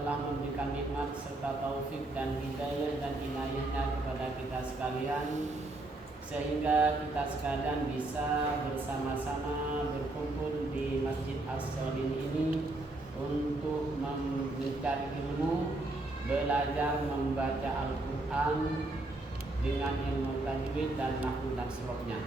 telah memberikan nikmat serta taufik dan hidayah dan inayahnya kepada kita sekalian, sehingga kita sekalian bisa bersama-sama berkumpul di Masjid As-Solihin ini untuk mencari ilmu, belajar membaca Al-Quran dengan ilmu tajwid dan nahwu dan surahnya.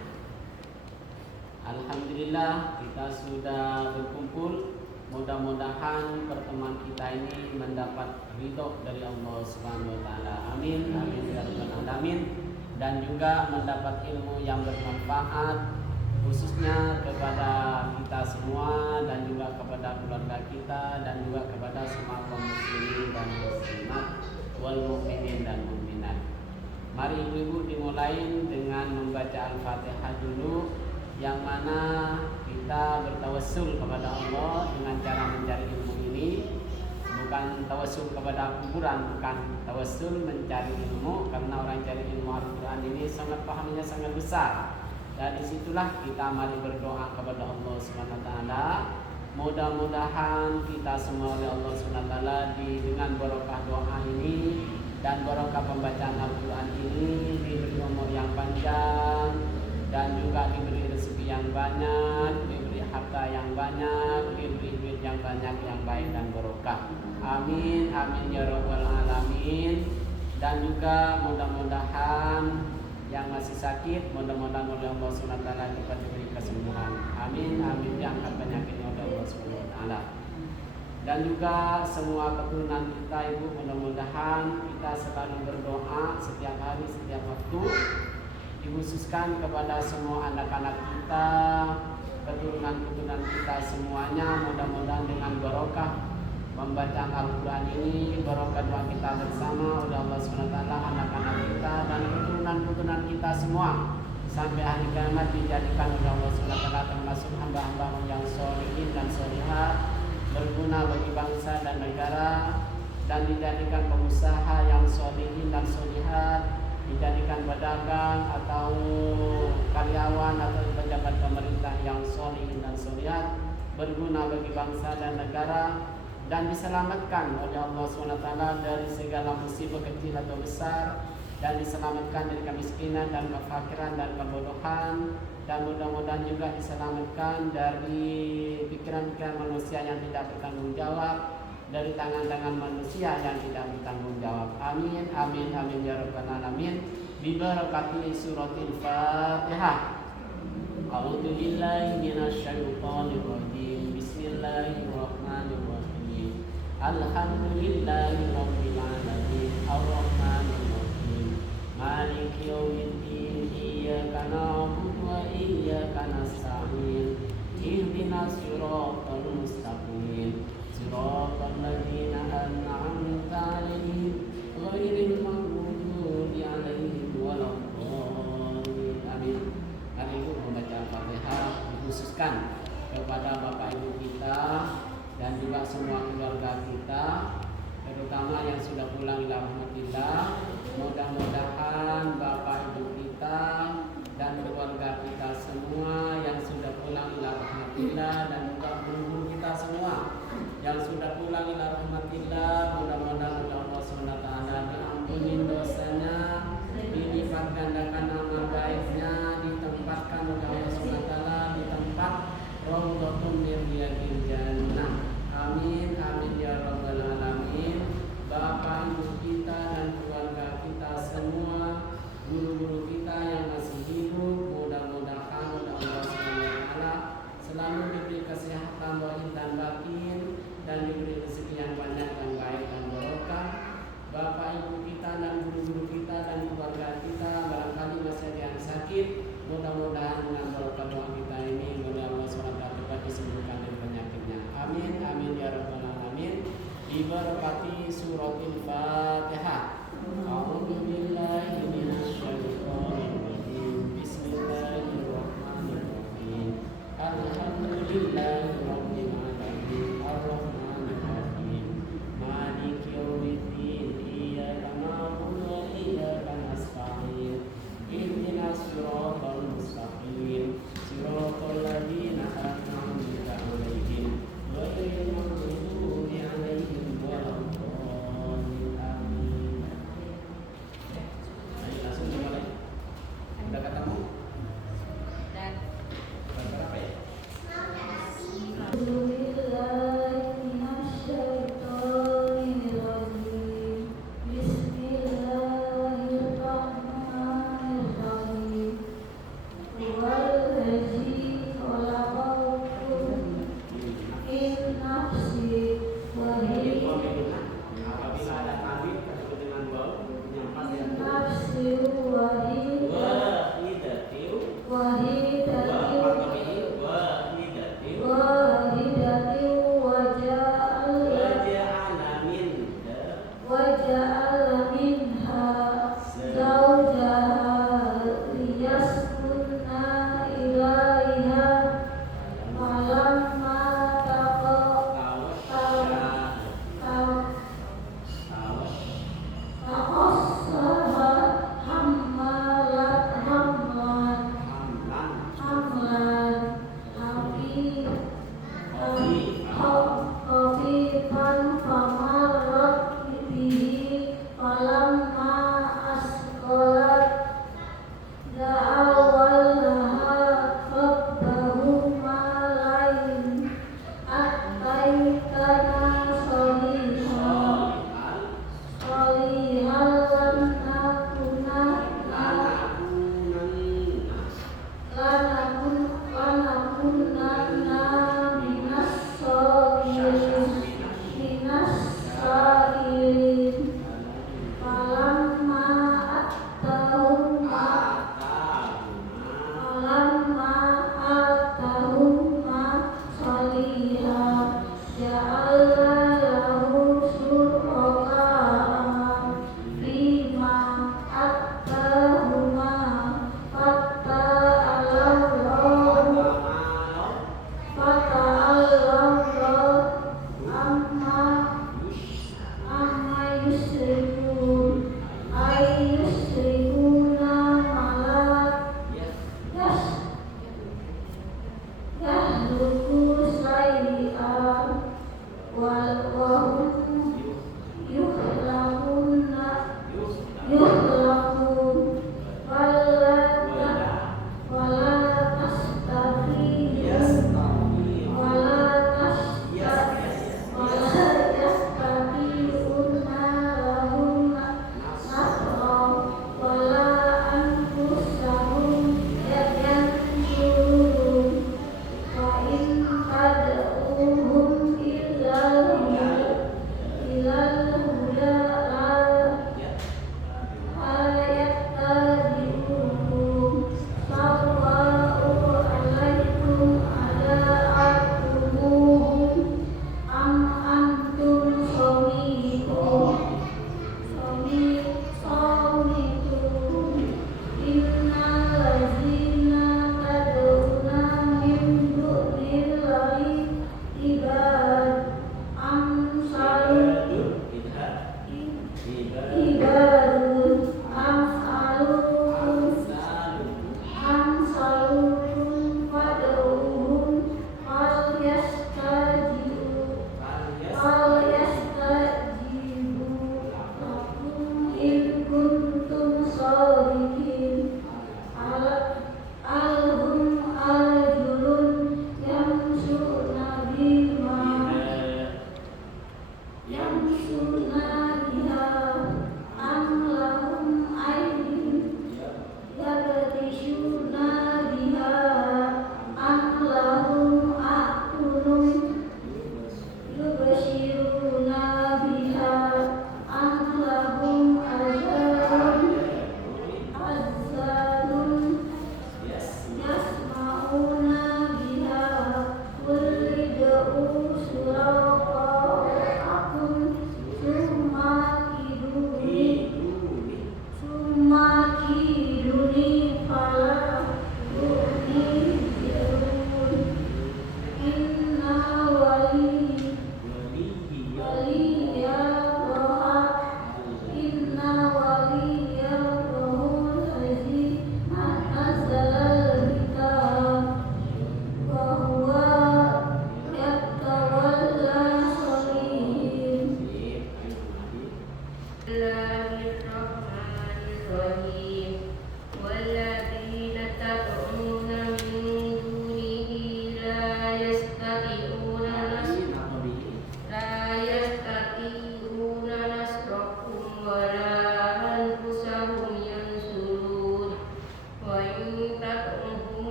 Alhamdulillah kita sudah berkumpul. Mudah-mudahan pertemuan kita ini mendapat ridho dari Allah Subhanahu wa taala. Amin. Amin ya rabbal alamin. Dan juga mendapat ilmu yang bermanfaat khususnya kepada kita semua dan juga kepada keluarga kita dan juga kepada semua kaum muslimin dan muslimat wal mukminin dan mukminat. Mari ibu-ibu dimulai dengan membaca Al-Fatihah dulu, yang mana kita bertawassul kepada Allah dengan cara mencari ilmu ini. Bukan tawassul kepada kuburan, bukan, tawassul mencari ilmu, karena orang cari ilmu Al-Quran ini sangat pahamnya sangat besar. Dan disitulah kita mari berdoa kepada Allah SWT. Mudah-mudahan kita semua oleh Allah SWT dengan barokah doa ini dan barokah pembacaan Al-Quran ini diberi umur yang panjang dan juga diberi rezeki yang banyak, diberi harta yang banyak, diberi duit yang banyak, yang baik dan barokah. Amin, amin ya rabbal alamin. Dan juga mudah-mudahan yang masih sakit, mudah-mudahan oleh Allah SWT dapat diberi kesembuhan. Amin, amin, diangkat penyakitnya oleh Allah SWT. Dan juga semua keturunan kita ibu, mudah-mudahan kita selalu berdoa setiap hari, setiap waktu, dikhususkan kepada semua anak-anak kita, keturunan-keturunan kita semuanya. Mudah-mudahan dengan barokah membaca Al-Quran ini, barokah doa kita bersama oleh Allah SWT, anak-anak kita dan keturunan-keturunan kita semua sampai hari kiamat dijadikan oleh Allah SWT termasuk hamba-hamba yang sholihin dan sholihat, berguna bagi bangsa dan negara, dan dijadikan pengusaha yang sholihin dan sholihat, dijadikan pedagang atau karyawan atau pejabat pemerintah yang sholihin dan sholihat, berguna bagi bangsa dan negara, dan diselamatkan oleh Allah SWT dari segala musibah kecil atau besar, dan diselamatkan dari kemiskinan dan kefakiran dan kebodohan, dan mudah-mudahan juga diselamatkan dari pikiran-pikiran manusia yang tidak bertanggung jawab, dari tangan-tangan manusia yang tidak bertanggung jawab. Amin, amin, amin ya rabbal alamin. Bi barakati suratil Fatihah. A'udzu billahi minasyaitonir rajim. Bismillahirrahmanirrahim. Alhamdulillahi rabbil alamin. Arrahmanir rahim. Maliki yaumiddin. Iyyaka na'budu wa iyyaka nasta'in. Ihdinas siratal mustaqim. Siratal ladzina an'amta 'alaihim ghairil maghdubi 'alaihim waladdallin. Amin. Hari ini membaca Al-Fatihah dikhususkan kepada Bapak Ibu kita dan juga semua keluarga kita, terutama yang sudah pulang ila rahmatillah. Mudah-mudahan Bapak Ibu kita dan keluarga kita semua yang sudah pulang ila rahmatillah, dan juga guru-guru kita semua yang sudah pulang ila rahmatillah, mudah-mudahan Allah SWT diampuni dosanya, dilipat gandakan amal baiknya, ditempatkan oleh Allah SWT di tempat Raudhatun min riyadil jannah. Amin, amin ya rabbal alamin. Bapak Ibu kita dan keluarga kita semua, guru-guru kita yang masih hidup, mudah-mudahan Wahidatil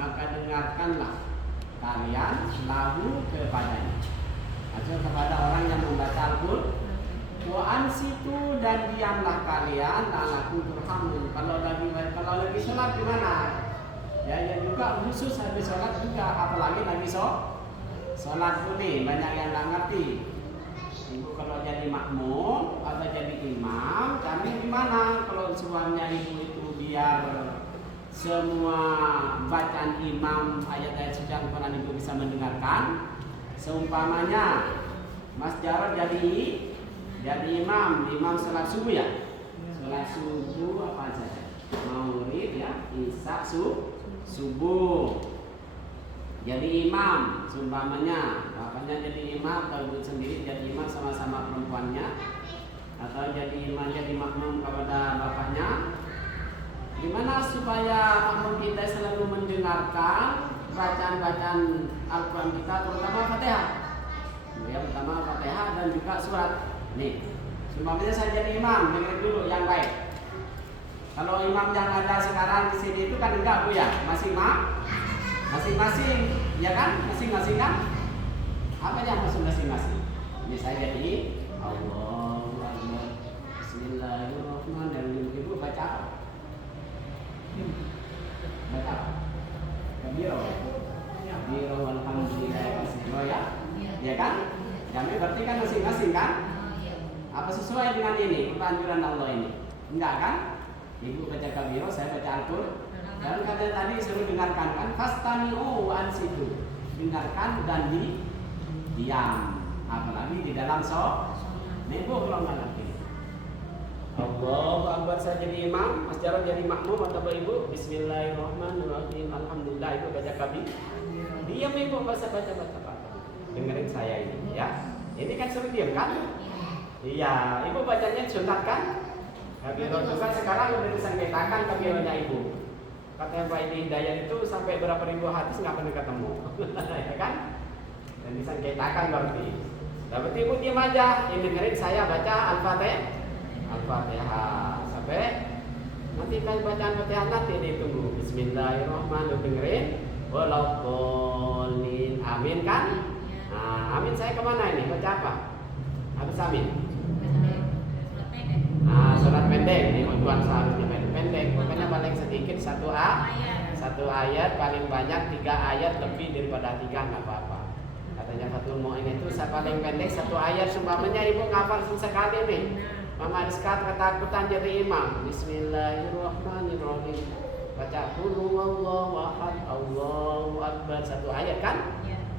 maka dengarkanlah kalian lahu kepadanya, atau kepada orang yang membaca Al-Qur'an. Wa ansitu, dan diamlah kalian la'allakum turhamun. Kalau lagi sholat gimana? Ya juga khusus habis sholat juga, apalagi lagi sholat ini banyak yang nggak ngerti. Ibu kalau jadi makmum atau jadi imam, kami gimana? Kalau suaminya ibu itu biar semua bacaan imam ayat-ayat suci Al-Quran ibu bisa mendengarkan. Seumpamanya Mas Jarod jadi imam sholat subuh ya, sholat subuh apa saja, maulid ya, isya subuh. Jadi imam, seumpamanya bapaknya jadi imam, atau ibu sendiri jadi imam sama-sama perempuannya, atau jadi imam jadi makmum kepada bapaknya. Gimana supaya makmum kita selalu mendengarkan bacaan-bacaan Al-Quran kita, terutama Fatihah. Ya, pertama Fatihah dan juga surat. Nih, seumpamanya saya jadi imam, dengar dulu yang baik. Kalau imam yang ada sekarang di sini itu kan enggak Bu ya, masing-masing, ya kan? Masing-masing kan? Apa yang maksud masing-masing? Ini saya jadi Allahu Akbar, Bismillahirrahmanirrahim. Ibu baca apa? Baca apa? Kabiro, alhamdulillah, ya? Ya kan? Kami berarti kan masing-masing kan? Apa sesuai dengan ini anjuran Allah ini? Enggak kan? Ibu baca kabiro, saya baca Al-Qur'an. Dan kata tadi suruh dengarkan kan, fastami'u wa ansitu, dengarkan dan diam, apalagi di dalam ibu belum ngerti. Allahu Akbar, saya jadi imam, Mas Jarod jadi makmum atau ibu, Bismillahirrahmanirrahim, alhamdulillah, ibu baca kabiro. Diam ibu, baca apa? Dengerin saya ini ya. Ini kan suruh diam kan? Iya, ibu bacanya sunat kan? Kabiro juga sekarang udah disengketakan kabironya ibu. Kata Pak Hidayat itu sampai berapa ribu hadis nggak pernah ketemu, ya kan? Dan disengketakan berarti. Berarti ibu diam aja, ini dengerin saya baca Al-Fatihah sampai nanti kan bacaan Fatihah nanti ditunggu. Bismillahirrahmanirrahim, dengerin. Walaupun amin kan? Nah, amin saya kemana ini? Baca apa? Habis amin. Surat pendek, ini tujuan seharusnya pendek. Pokoknya paling sedikit satu ayat, paling banyak 3 ayat, lebih daripada 3 nggak apa-apa. Katanya Fathul Mu'in itu paling pendek 1 ayat. Sumpamanya ibu ngafal sekali nih. Mama Rizka ketakutan jadi imam. Bismillahirrahmanirrahim. Baca qul huwallahu ahad, Allahu akbar, 1 ayat kan?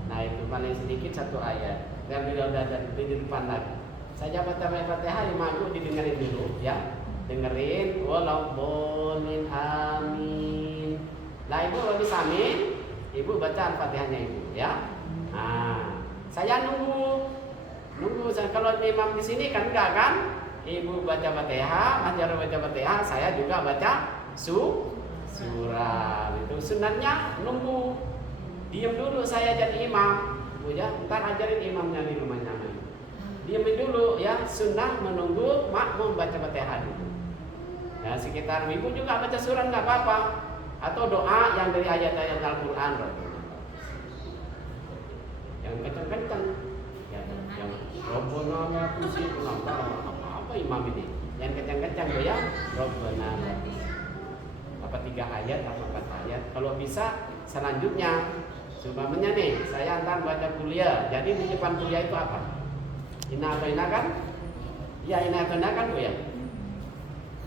Nah itu paling sedikit 1 ayat. Dan bila udah di depan lagi. Saya baca Fatihah, ibu didengerin dulu ya. Dengerin walaupun amin. Lain Ibu habis amin, Ibu baca Al-Fatihahnya Ibu ya. Nah, saya nunggu. Kalau imam di sini kan enggak kan? Ibu baca Fatihah, Mas Jarod baca Fatihah, saya juga baca surah. Itu sunatnya nunggu. Diam dulu saya jadi imam. Bu ya, ntar ajarin imamnya di rumahnya. Diamin dulu ya, sunnah menunggu makmum baca Fatihah dulu. Ya, sekitar ibu juga baca surah nggak apa-apa, atau doa yang dari ayat-ayat Al-Quran, yang kencang-kencang, yang Rabbana apa imam ini, yang kencang-kencang ya, Rabbana apa 3 ayat atau 4 ayat. Kalau bisa selanjutnya, umpamanya nih, saya antar baca kuliah, jadi di depan kuliah itu apa? Inna atau ina kan? Ya, inna atau ina kan Bu ya?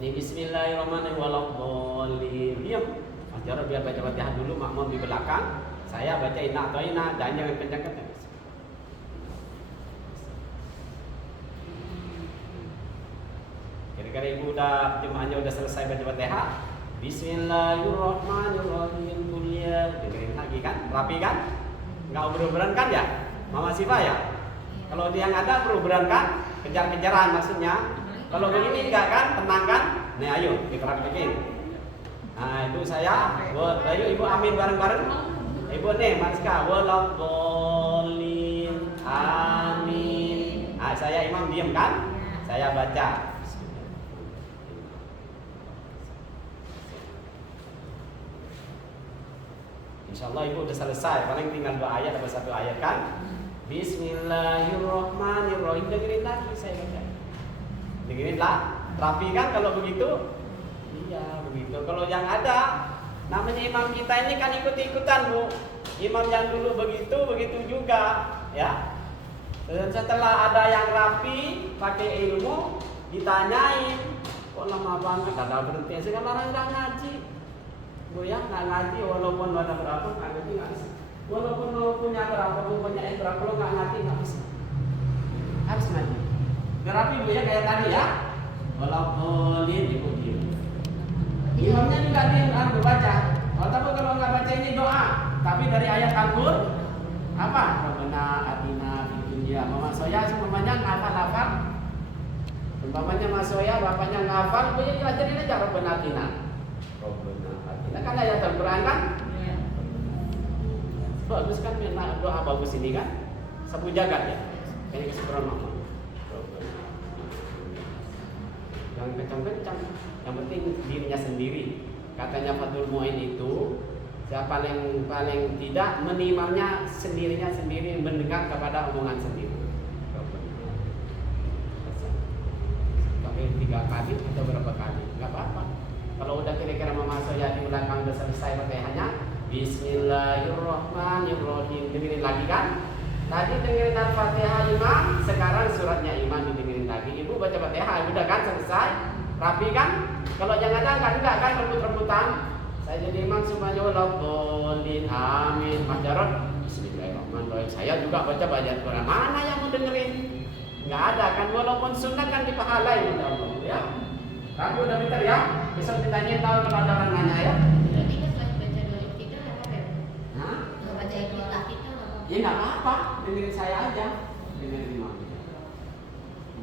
Ini bismillahirrahmanirrahim. Diam. Mas Jarod biar baca Fatihah dulu, makmum di belakang. Saya baca inna atau ina, dan jangan kencang-kencang. Kira-kira ibu jemaahnya udah selesai baca Fatihah. Bismillahirrahmanirrahim. Kuliah. Dengerin lagi kan? Rapi kan? Enggak uber-uberan kan ya? Mama Siva ya? Kalau dia yang ada beruberan kan? Kejar-kejaran maksudnya. Kalau begini enggak kan? Tenang kan? Nih ayo kita praktekin. Nah itu saya, ayo ibu amin bareng-bareng. Ibu nih Mariska, waladdallin amin. Nah saya imam diam kan? Saya baca. Insyaallah ibu udah selesai, paling tinggal 2 ayat atau 1 ayat kan? Bismillahirrahmanirrahim. Dengerin lagi saya baca. Dengerin lah, rapi kan kalau begitu? Iya begitu. Kalau yang ada, namanya imam kita ini kan ikut-ikutan Bu. Imam yang dulu begitu juga, ya. Dan setelah ada yang rapi, pakai ilmu, ditanyain, kok lama banget, ada berhenti. Sekarang orang nggak ngaji, Bu ya, nggak ngaji walaupun ada berapa, nggak ngaji nggak bisa. Walaupun lo punya berapa, punya berapa, lo nggak ngaji nggak bisa. Harus ngaji. Terapi Bu ya kayak tadi ya. Walaupun ibu diam. Imamnya juga diam kan baca. Tapi kalau nggak baca ini doa, tapi dari ayat Al-Qur'an apa? Rabbana atina fid dunya. Mama saya semuanya ngafal-ngafal. Umpamanya Mas Soya bapaknya ngafal, Bu ya diajarin aja Rabbana atina. Rabbana atina kan ayat Al-Qur'an kan? Iya. Bagus kan doa bagus ini kan? Sapu jagat ya. Kayaknya keseberan mama. Yang kencang-kencang, yang penting dirinya sendiri. Katanya Fathul Mu'in itu saya paling tidak menimamnya sendirinya sendiri, mendengar kepada omongan sendiri. Sampai 3 kali atau berapa kali, nggak apa-apa. Kalau udah kira-kira Mama Soya di belakang udah selesai Fatihahnya, Bismillahirrahmanirrahim. Dengerin lagi kan? Tadi dengerin Al-Fatihah imam, sekarang suratnya imam didengerin lagi. Ibu baca Fatihah, udah kan selesai? Rapi kan? Kalau yang ada enggak kan rebut-rebutan. Saya jadi imam semuanya waladdallin amin. Mas Jarod, bismillahirrahmanirrahim. Saya juga baca ayat Quran. Mana yang mau dengerin? Enggak ada kan, walaupun sunnah kan dipahalai oleh Allah ya. Kamu udah pintar ya? Besok ditanya tahu kalau ada orang nanya ya. Berarti kan baca doa kita apa ya? Hah? Baca kita Ya nggak apa-apa, dengerin saya aja. Dengerin imam.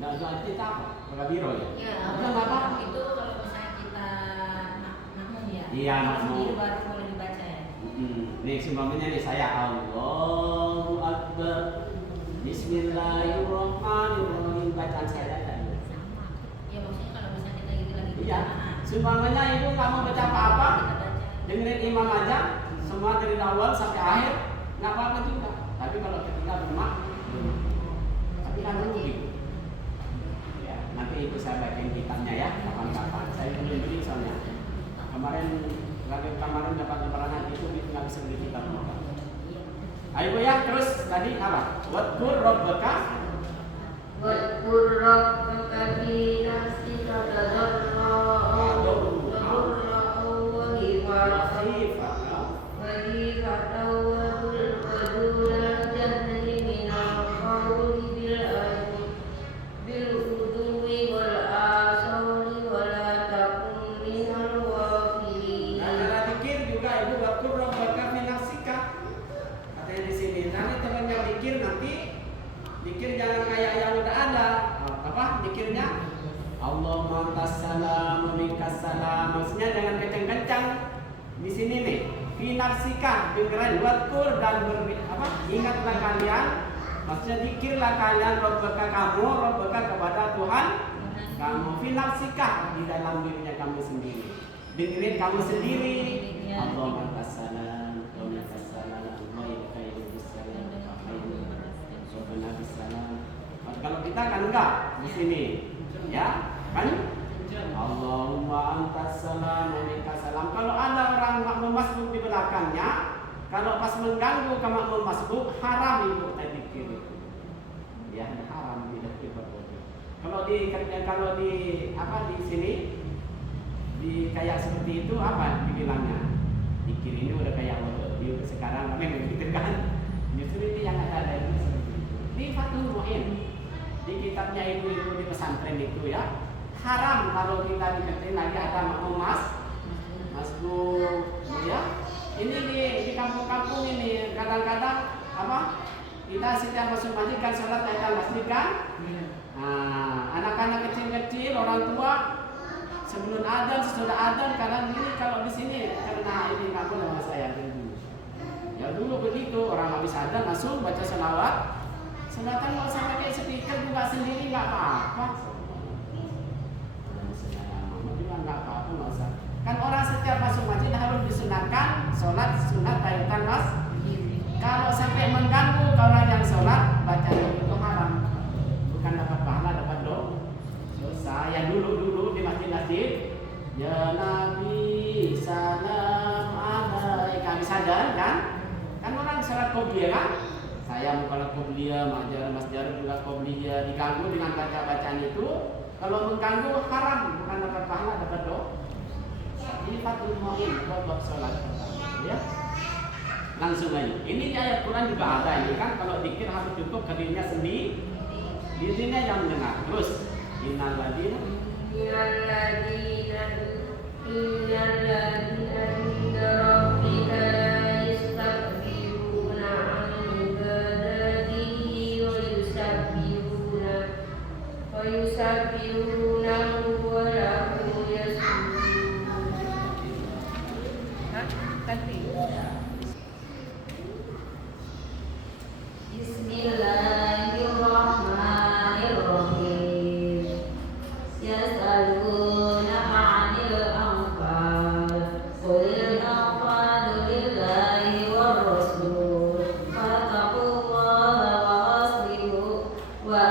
Nggak doa kita apa? Pakai biro ya? Ya, nggak apa-apa. itu kalau misalnya kita makmum ya. Iya, makmum. Sendiri baru boleh dibaca ya. Nih simpelnya nih saya Allahu Akbar. Bismillahirrahmanirrahim. Bacaan saya tadi. Sama. Ya maksudnya kalau misalnya kita gitu lagi Iya. berjamaah, Simpelnya ibu kamu baca apa-apa, kita baca. dengerin imam aja. Semua dari awal sampai akhir. Nggak apa-apa juga. Tapi kalau ketika bermak, tapi kan rugi. Ya, nanti ibu saya bacain kitabnya ya, kapan-kapan. Saya belum beli soalnya. Kemarin dapat lebaran itu nggak bisa beli kitab. Ayo Bu ya, terus tadi apa? Wadkur rabbaka. Wadkur rabbaka fi nafsika tadarru'an wa khifatan sini nih, finafsika pikiran wadkur dan ingatlah kalian, maksudnya zikirlah kalian Rabbaka kamu, Rabbaka kepada Tuhan kamu, finafsika di dalam dirinya kamu sendiri. Dengerin kamu sendiri. Allahumma kassalam, Allahumma kassalam, Allahumma kassalam, Allahumma kassalam. Kalau kita kan enggak di sini, ya kan? Allahumma antas salam wa minkas salam. Kalau ada orang makmum masbuk di belakangnya, kalau pas mengganggu ke makmum masbuk, haram itu dzikir itu. Ya, haram tidak diperbolehkan. Kalau di sini di kayak seperti itu apa dibilangnya? Dzikir ini udah kayak audio sekarang memang begitu kan? Justru itu yang ada itu seperti itu. Di Fathul Mu'in, di kitabnya itu di pesantren itu ya. Haram kalau kita diketin lagi ada makmum masbuk ya. Ini di kampung-kampung ini kadang-kadang kita setiap masuk masjid kan sholat tahiyatul masjid kan. Nah, anak-anak kecil-kecil, orang tua sebelum adzan, sesudah adzan kadang ini kalau di sini karena ini nggak boleh sama saya dulu. Ya dulu begitu orang habis adzan langsung baca selawat. Selawatan nggak usah pakai speaker juga sendiri nggak apa-apa. Nggak apa-apa, nggak usah. Kan orang setiap masuk masjid harus disunahkan sholat sunat tahiyatul masjid. Kalau sampai mengganggu ke orang yang sholat, baca itu haram. Bukan dapat pahala, dapat dosa. Yang dulu di masjid-masjid, ya Nabi salam alaika, misalnya kan? Kan orang sholat qobliyah kan? Saya mau sholat qobliyah, Mas Jarod juga qobliyah, diganggu dengan baca-bacaan itu. Kalau mengganggu haram, bukan dapat pahala, dapat dosa. Ini Fathul Mu'in, bab sholat. Ya, langsung aja. Ini di ayat Quran juga ada ini kan. Kalau dzikir harus cukup ke dirinya sendiri, dirinya yang mendengar. Terus, innal ladina inda rabbika yastakbiruna an ibadatihi wa yusabbihunahu wa lahu yasjudun. Bismillahirrahmanirrahim. Yas'alunaka 'anil anfal, qulil anfalu lillahi war rasul. Fattaqullaha wa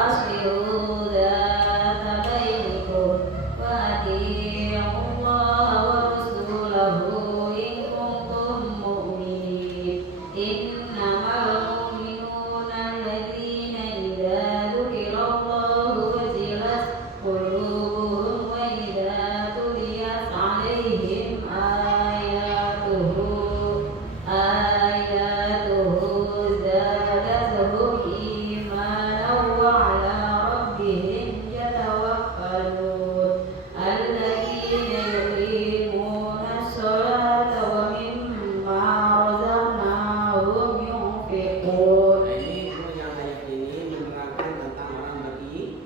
aslihu dzata bainikum wa atii'ullaha wa rasulahu in kuntum mu'minin. Innamal mu'minuna alladzina idza dzukirallahu wajilat qulubuhum wa idza tuliyat 'alaihim ayatuhu zadatuhum imanan wa 'ala rabbihim yatawakkalun. Alladzina yuqimuna as-salata wa mimma razaqnahum yunfiqun. Ini yang ayat ini menerangkan tentang orang beriman.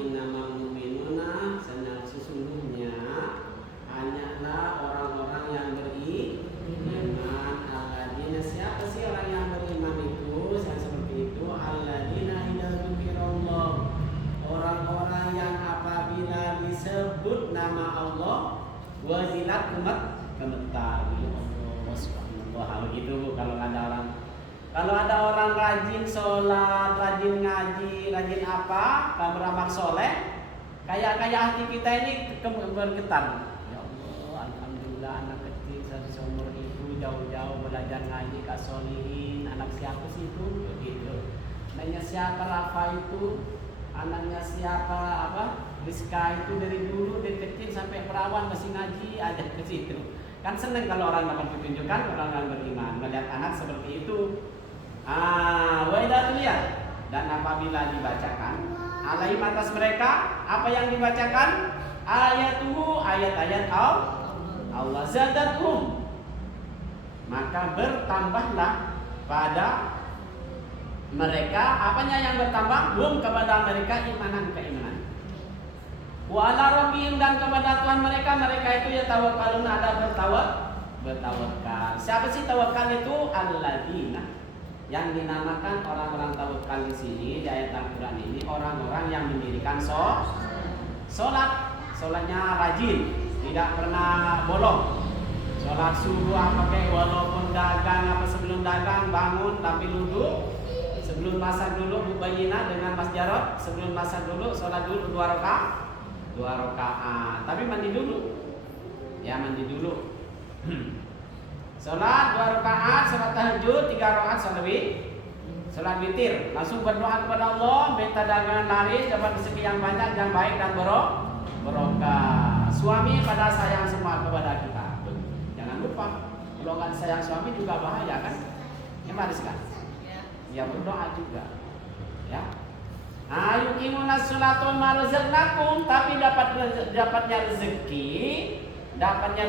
Innamal mu'minuna, sesungguhnya hanyalah orang-orang yang beriman. Alladzina, siapa sih orang yang beriman itu? Yang seperti itu, alladzina idza dzukirallah, orang-orang yang apabila disebut nama Allah wajilat gemetar. Allah subhanallah. Begitu kalau ada orang rajin sholat, rajin ngaji, rajin beramal soleh, kayak hati kita ini bergetar. Ya Allah, alhamdulillah anak kecil seumur itu jauh-jauh belajar ngaji Kak Solihin. Anak siapa sih itu? Begitu. Anaknya siapa Rafa itu? Anaknya siapa Rizka itu dari dulu dari kecil sampai perawan masih ngaji aja ke situ. Kan seneng kalau orang dapat petunjukan, orang beriman melihat anak seperti itu. Wa idza tuliyat, dan apabila dibacakan alaihim atas mereka apa yang dibacakan ayatuhu, ayat-ayat Allah, zadatuhum, maka bertambahlah pada mereka apanya yang bertambah? Kepada mereka keimanan. Wa ala rabbihim, dan kepada golongan mereka itu ya tawakkalun, ada bertawakal. Siapa sih tawakal itu? Alladzina, yang dinamakan orang-orang tawakal di sini di ayat Al-Qur'an ini orang-orang yang mendirikan sholatnya rajin, tidak pernah bolong. Sholat subuh walaupun dagang sebelum dagang bangun tapi duduk. Sebelum masak dulu Bu Bayina dengan Mas Jarod, sebelum masak dulu sholat dulu 2 rakaat. Tapi mandi dulu. Ya, mandi dulu. Sholat 2 rakaat, sholat tahajud 3 rakaat, sholat witir. Langsung berdoa kepada Allah, minta dagangan laris, dapat rezeki yang banyak, yang baik dan barokah. Suami pada sayang semua kepada kita. Jangan lupa, kalau nggak sayang suami juga bahaya kan? Gimana sih kan? Ya berdoa juga. Ya. Yuqimuna sholata wa mimma razaqnakum, tapi dapatnya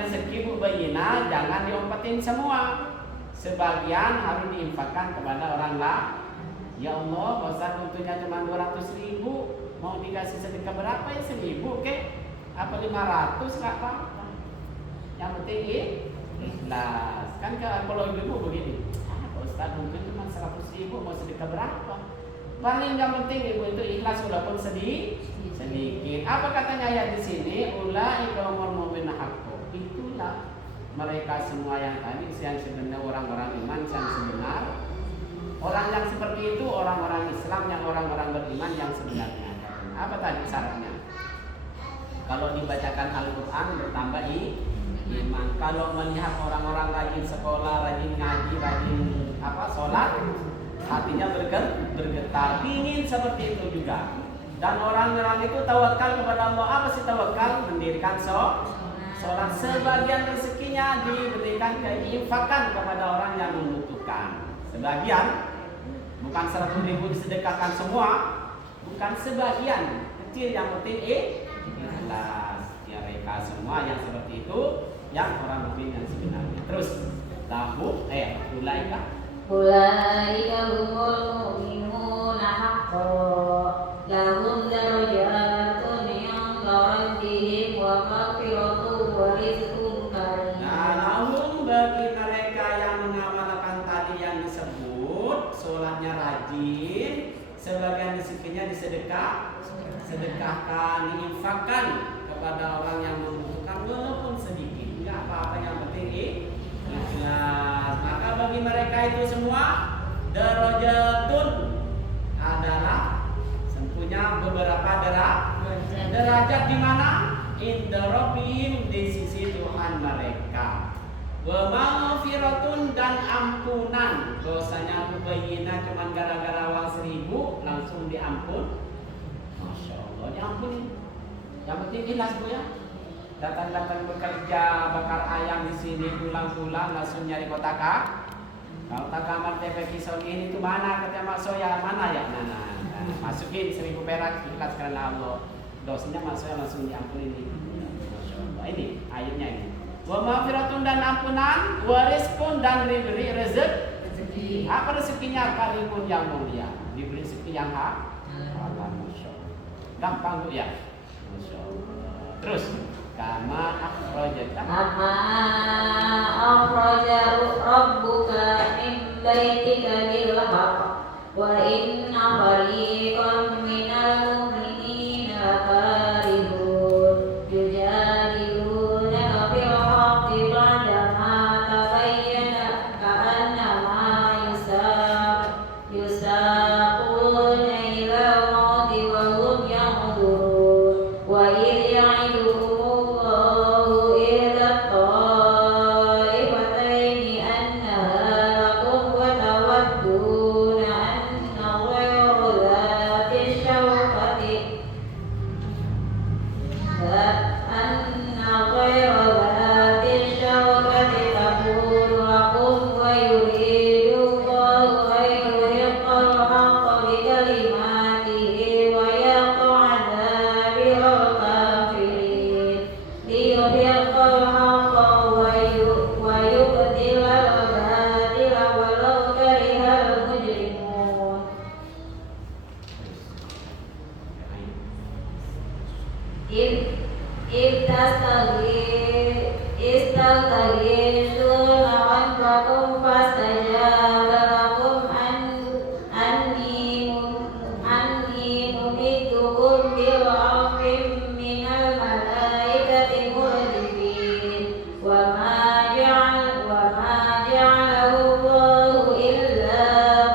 rezeki Bu Bayina jangan diumpetin semua. Sebagian harus diinfakkan kepada orang lain. Ya Allah, Ustaz untuknya cuma 200.000, mau dikasih sedekah berapa ya? 1.000 apa 500 enggak apa-apa. Yang penting ikhlas. Kan kalau ibu begini, Ustaz mungkin cuma 100.000, mau sedekah berapa? Paling yang penting ibu itu ikhlas walaupun sedikit. Apa katanya ayat di sini? Ulaika humul mu'minuna haqqan. Itulah mereka semua yang tadi yang sebenarnya orang-orang iman yang sebenar. Orang yang seperti itu orang-orang Islam, yang orang-orang beriman yang sebenarnya. Apa tadi syaratnya? Kalau dibacakan Al-Quran bertambah iman. Kalau melihat orang-orang rajin sekolah, rajin ngaji, rajin sholat, hatinya bergetar, ingin seperti itu juga. Dan orang-orang itu tawakal kepada Allah. Apa sih tawakal? Mendirikan sholat. Sebagian rezekinya diberikan keinfakan kepada orang yang membutuhkan. Sebagian, bukan 100.000 disedekahkan semua, bukan sebagian kecil, yang penting ikhlas. Ya, mereka semua yang seperti itu yang orang mukmin yang sebenarnya. Terus ulaika humul mu'minuna haqqan lahum darajatun 'inda rabbihim wa maghfiratun wa rizqun karim. Nah, lahum bagi mereka yang mengamalkan tadi yang disebut, sholatnya rajin, sebagian rezekinya sedekahkan, diinfakkan kepada orang yang membutuhkan walaupun sedikit, enggak apa-apa, yang penting ikhlas. Maka bagi mereka itu semua darajatun adalah punya beberapa derajat di mana? Inda rabbihim, di sisi Tuhan mereka. Wa maghfiratun, dan ampunan. Dosanya Mubayyinah cuma gara-gara uang 1.000 langsung diampun. Masya Allah, diampuni. Yang penting ikhlas Bu ya. Datang-datang bekerja bakar ayam di sini, pulang-pulang langsung nyari kotakah. Kalau tak kamar TV kisah ini itu mana? Kata Mak Soya, mana ya? Nah, masukin 1.000 perak, ikhlas karena Allah. Dosanya Mak Soya langsung diampuni nih. Masya Allah. Ini ayatnya ini. Wa maghfiratun, dan ampunan, wa rizqun, dan diberi rezeki. Apa rezekinya? Karimun, yang mulia. Diberi rezeki yang halal. Masya Allah. Gampang Bu ya. Masya Allah. Terus kama akhrajaka rabbuka min baitika bil haqq wa inna fariqan minal mu'minina karihun yujadilunaka fil haqqi ba'dama tabayyana ka'annama yusaquna ila al-mauti wa hum yanzurun wa idh ya'iduhumullahu idza ta'ifataini annaha lakum wa tawadduna anna ghayra dhati syawkati takunu lakum wa yuridu Allahu an yuhiqqal haqqa bi kalimatihi wa yaqta'a dabiral kafirin liyuhiqqal haqqa wa yubtilal batila walau karihal mujrimun. Id istaghithuna rabbakum fastajaba lakum anni mumiddukum bi minal malaikati murdifin wa ma ja'alahu Allahu illa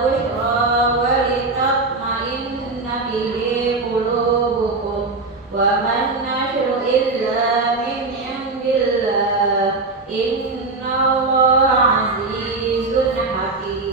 bushra wa litatma'inna bihi qulubukum wa man nasru illa min indillah inna Allaha azizun hakim.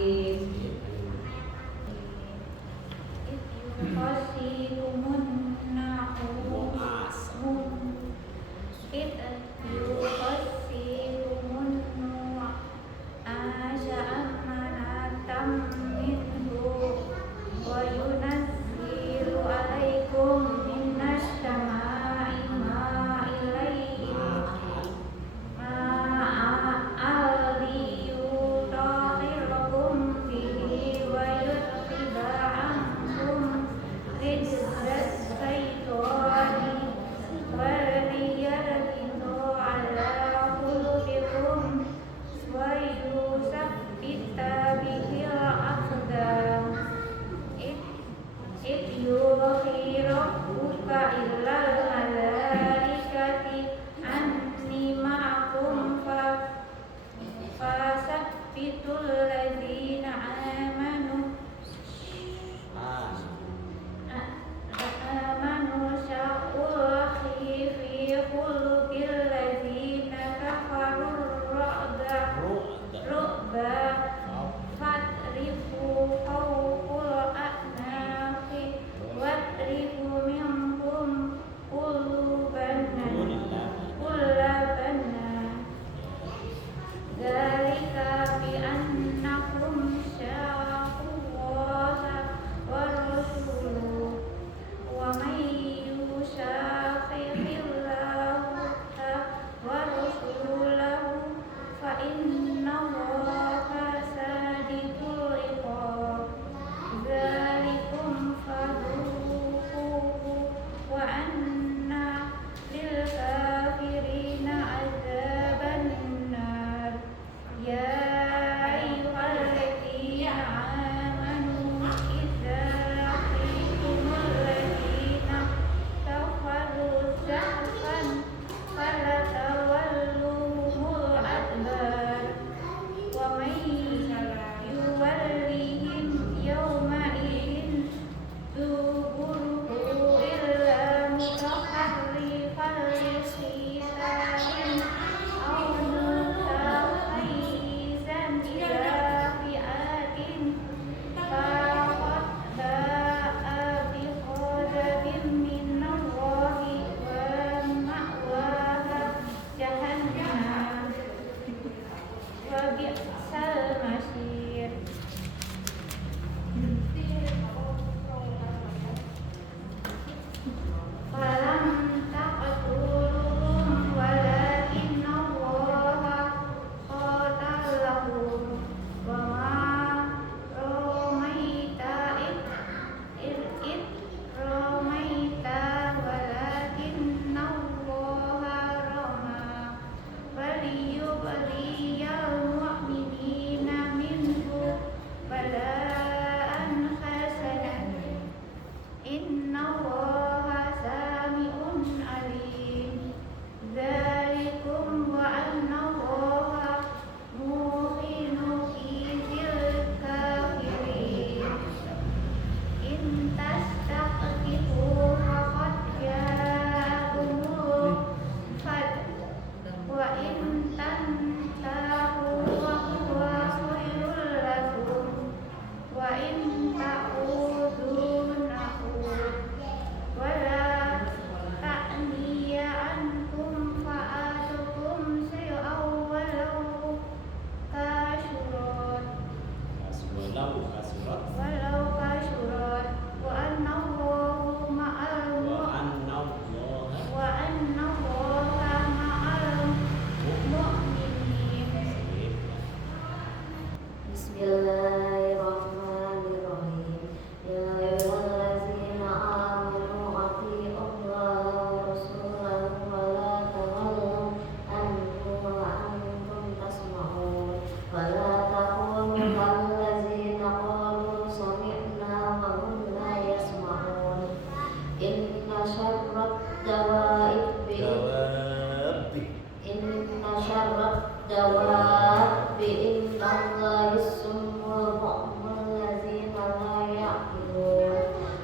الدواب عند الله الصم البكم الذين لا يعقلون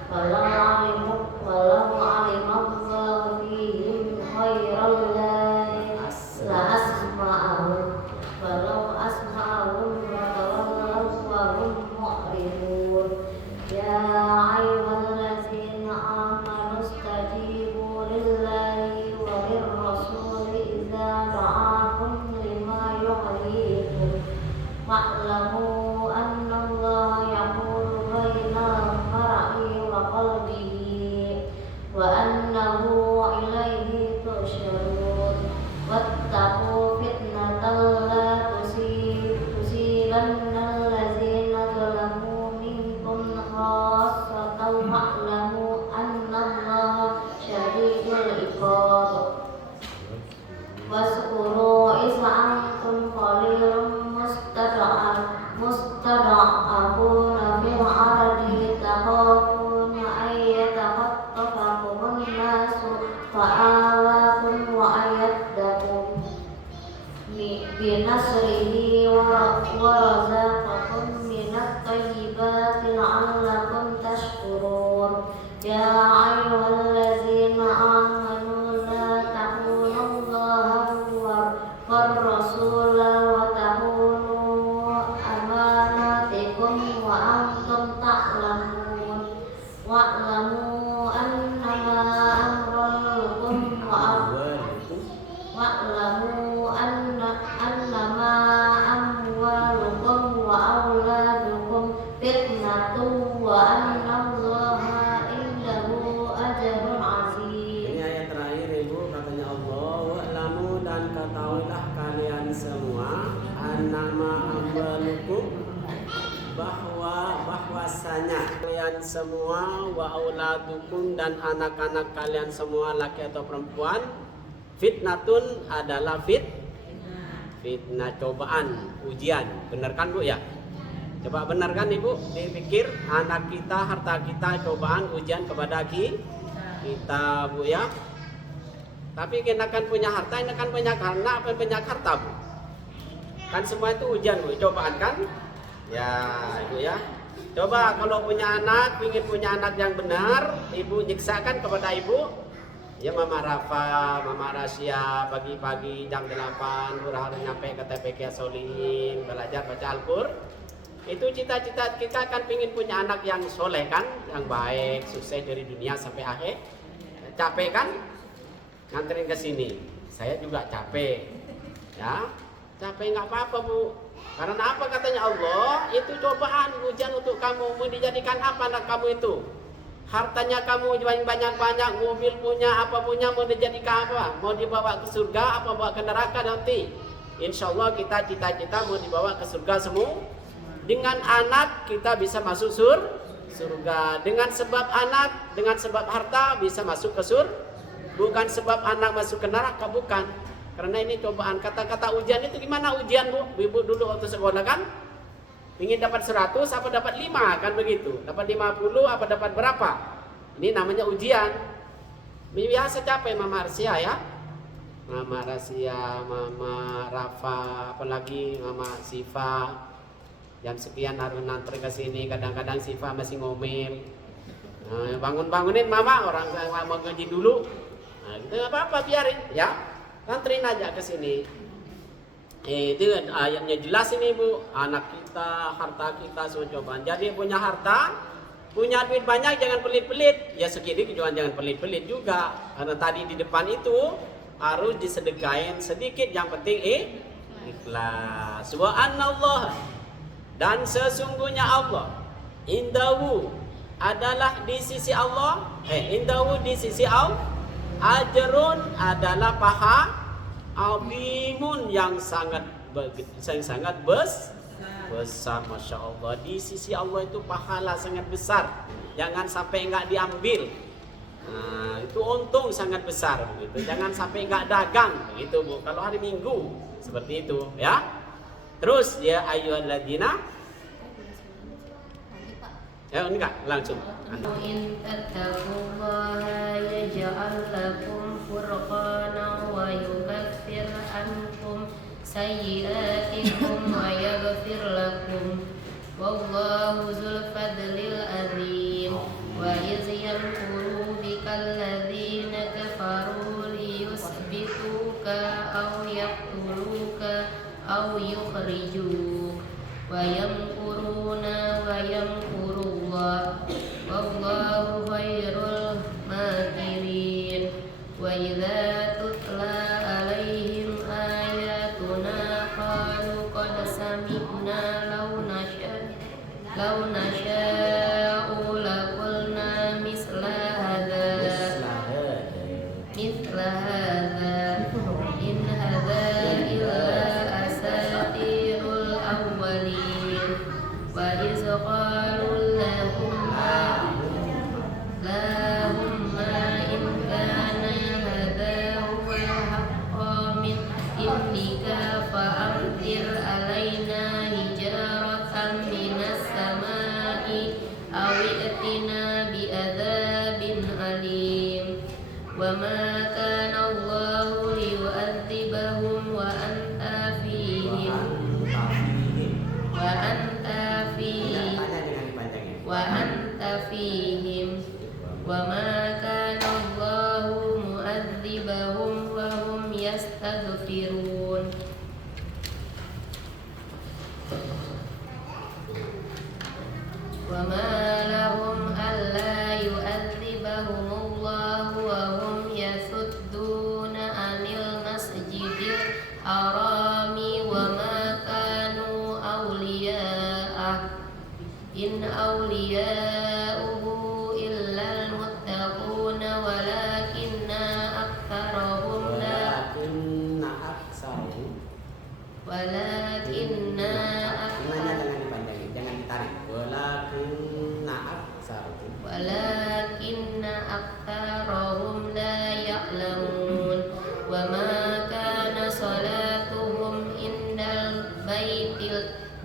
ولو علم الله فيهم خيرا لأسمعهم ولو أسمعهم لتولوا وهم معرضون يا أيها الذين آمنوا استجيبوا لله وللرسول إذا دعاكم لما يحييكم واعلموا أن الله يحول بين المرء وقلبه وأنه إليه تحشرون واتقوا فتنة لا تصيبن الذين ظلموا منكم خاصة واعلموا أن الله شديد العقاب واذكروا إذ أنتم قليل مستضعفون في الأرض تخافون أن يتخطفكم الناس فآواكم وأيدكم بنصره ورزقكم من الطيبات لعلكم تشكرون يا أيها الذين آمنوا لا تخونوا الله والرسول وتخونوا أماناتكم وأنتم تعلمون واعلموا أنما أموالكم وأولادكم فتنة وأن الله عنده أجر عظيم. Ini ayat terakhir Ibu, katanya Allah, wa'lamu dan ketahuilah kalian semua annama amwalukum bahwasanya kalian semua wa auladukum dan anak-anak kalian semua laki atau perempuan fitnatun adalah fitnah cobaan, ujian. Benar kan Bu ya? Coba benar kan Ibu? Dipikir anak kita, harta kita cobaan, ujian kepada kita Bu ya. Tapi kita kan punya harta, ini kan banyak anak, apa banyak harta Bu? Kan semua itu ujian Bu, cobaan kan? Ya Ibu ya. Coba kalau punya anak, ingin punya anak yang benar, Ibu nyiksakan kepada Ibu. Ya Mama Rafa, Mama Rasya pagi-pagi jam 8 udah harus nyampe ke TPK Solihin belajar baca Al-Qur'an. Itu cita-cita kita kan pingin punya anak yang soleh kan, yang baik, sukses dari dunia sampai akhir. Capek kan? Nganterin ke sini. Saya juga capek. Ya, capek nggak apa-apa Bu. Karena apa katanya Allah? Itu cobaan, ujian untuk kamu. Mau dijadikan apa anak kamu itu? Hartanya kamu banyak-banyak, mobil punya, apa punya, mau dijadikan apa? Mau dibawa ke surga, apa bawa ke neraka nanti? Insya Allah kita cita-cita mau dibawa ke surga semua. Dengan anak kita bisa masuk surga. Dengan sebab anak, dengan sebab harta bisa masuk ke surga. Bukan sebab anak masuk ke neraka, bukan. Karena ini cobaan. Kata-kata ujian itu gimana ujian Bu? Ibu dulu waktu sekolah kan? Ingin dapat 100 apa dapat 5 kan begitu. Dapat 50 apa dapat berapa? Ini namanya ujian. Biasa capek Mama Arsia ya. Mama Rasya, Mama Rafa, apalagi Mama Sifa. Jam sekian harus nganter ke sini, kadang-kadang Sifa masih ngomel. Nah, bangun-bangunin Mama, orang mau ngaji dulu. Nah, itu enggak apa-apa biarin ya. Nganterin aja ke sini. Itu ayatnya jelas ini Bu, anak kita, harta kita semua cobaan. Jadi punya harta, punya duit banyak jangan pelit-pelit. Ya sedikit jangan pelit-pelit juga. Karena tadi di depan itu harus disedekain sedikit, yang penting ikhlas. Wa anallah, dan sesungguhnya Allah indahu adalah di sisi Allah, indahu di sisi Allah, ajrun adalah paha azimun yang sangat besar, Masya Allah. Di sisi Allah itu pahala sangat besar, jangan sampai enggak diambil. Nah, itu untung sangat besar begitu. Jangan sampai enggak dagang begitu Bu. Kalau hari Minggu seperti itu ya. Terus ya ayyuhalladzina, ya enggak langsung. In tattaqullaha yaj'al lakum furqana wa yukaffir ankum سيئاتكم ويغفر لكم والله ذو الفضل العظيم وإذ يمكر بك الذين كفروا ليثبتوك أو يقتلوك أو يخرجوك ويمكرون ويمكر الله والله خير الماكرين وإذا تتلى عليهم آياتنا قالوا قد سمعنا لو نشاء لقلنا مثل هذا إن هذا إلا أساطير الأولين وإذ قالوا اللهم إن كان هذا هو الحق من عندك فأمطر علينا حجارة من السماء أو ائتنا بعذاب أليم وما كان الله ليعذبهم وأنت فيهم وما كان الله مؤذبهم وهم يستغفرون وما لهم ألا يؤذبهم الله وهم يصدون عن المسجد الحرام وما كانوا أولياءه إن أولياؤه إلا المتقون ولكن أكثرهم لا يعلمون وما كان صلاتهم عند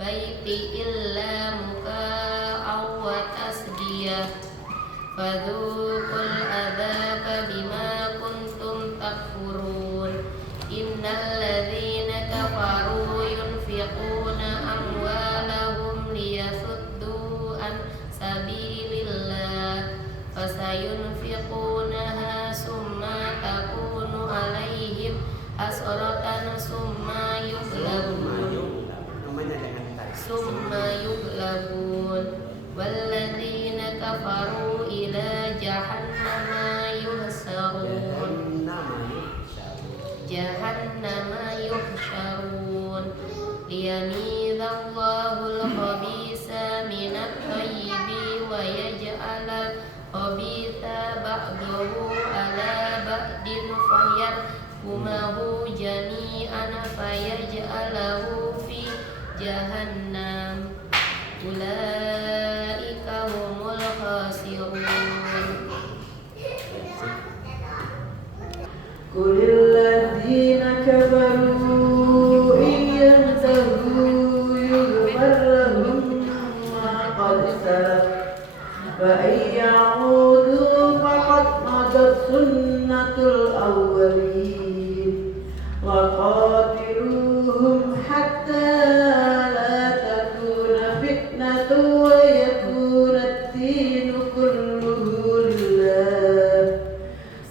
البيت إلا مكاء وتصدية فذوقوا العذاب بما كنتم تكفرون إن الذين كفروا ينفقون أموالهم ليصدوا عن سبيل الله فسينفقونها ثم تكون عليهم حسرة ثم يغلبون والذين كفروا إلى جهنم يحشرون ليميز الله الخبيث من الطيب ويجعل الخبيث بعضه على بعض فيركمه جميعا فيجعله في جهنم أولئك هم الخاسرون قل الذين كفروا إن ينتهوا يغفر لهم ما قد سلف وإن يعودوا فقد مضت سنة الأولين وقاتلوهم حتى لا تكون فتنة ويكون الدين كله لله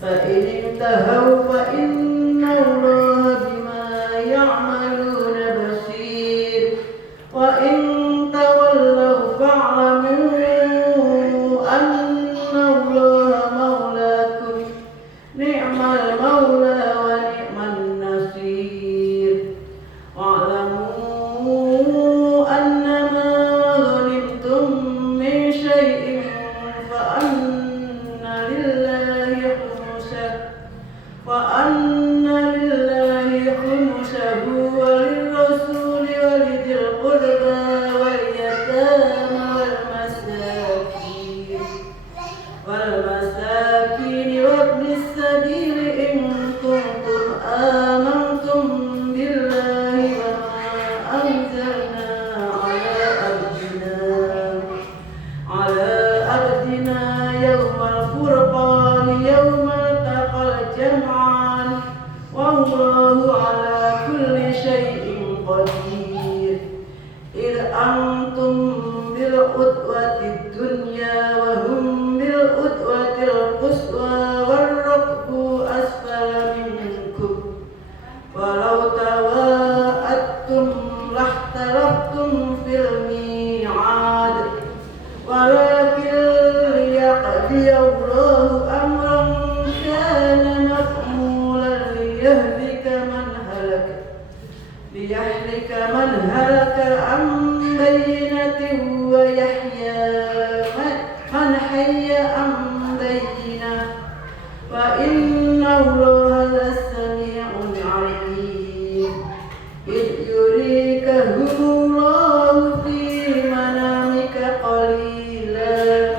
فإن انتهوا فإن الله بما يعملون بصير وإن تولوا فاعلموا أن الله مولاكم نعم المولى ونعم النصير قدير إذ أنتم بالعدوة الدنيا وهم بالعدوة القصوى والركب أسفل منكم ولو تواءدتم لاختلفتم في الميعاد ولكن ليقضي الله أمرا كان مفعولا ليهلك من هلك عن بينة ويحيى من حي عن بينة وإن الله لسميع عليم إذ يريكهم الله في منامك قليلا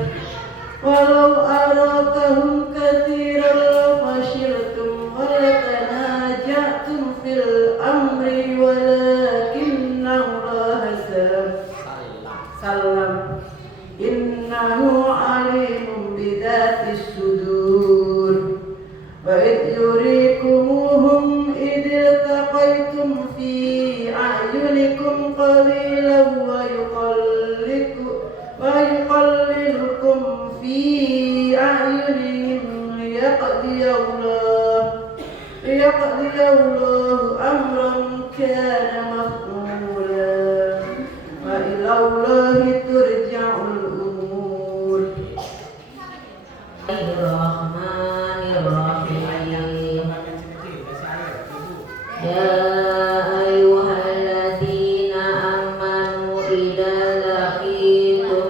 ولو أراكهم كثيرا لفشلتم ولتنازعتم في الأمر ولكن الله سلم إنه عليم بذات الصدور وإذ يريكموهم إذ التقيتم في أعينكم قليلا ويقللكم في أعينهم ليقضي الله أمرا كان مفعولا وإلى الله ترجع الأمور. Bismillahirrahmanirrahim. Ya ayyuhalladzina amanu idza laqitum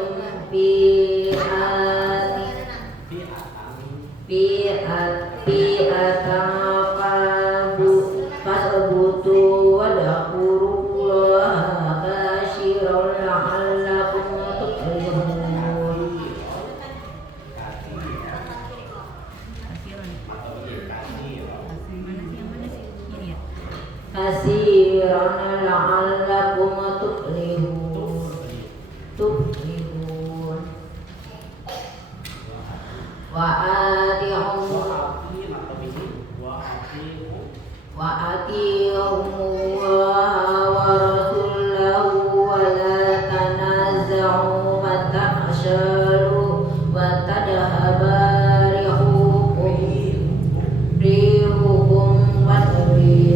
fasbutu wadhkurullaha katsiran la'allakum tuflihun. Katsiran la'allakum tuflihun. Wa atii'ullaha wa rasulahu wa la tanaza'u wa tafshalu wa tadhhaba rihukum wasbiru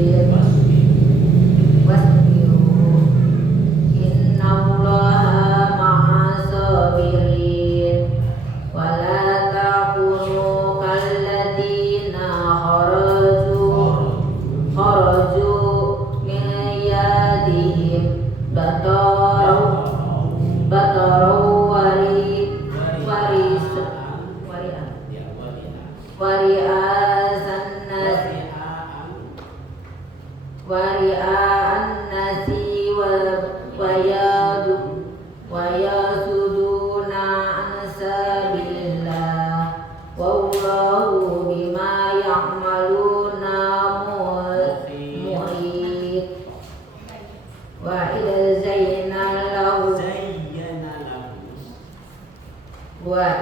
innallaha ma'as sabirin wa la takunu kalladzina kharaju min yadihim bataru wari'an nasi wa yasuduna an sabilillah wallahu bima ya'maluna muhit. Wa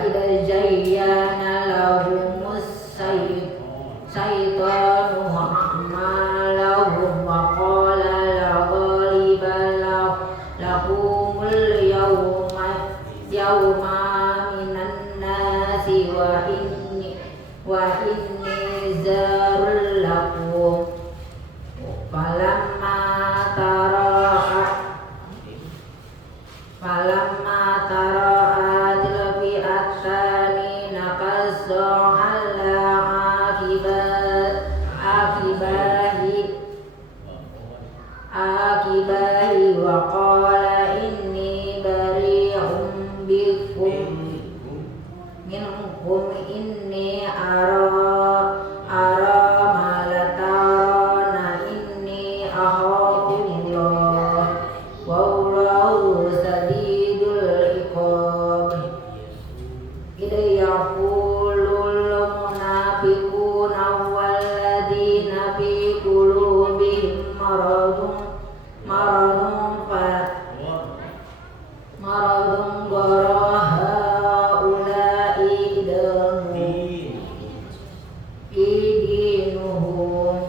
idza zayyana lahumus syaitanu a'malahum wa qala la ghaliba lakumul yawma minan nasi wa inni zarul lakum falamma tara'at al-fi'atani nakazza ala akibahi wa qala inni bari'un minkum inni ara ma la tarana inni akhafullah wallahu sadidul iqab. Idza yaqulul munafiquna walladzina fi qulubihim maradun garaha ulai idinuhum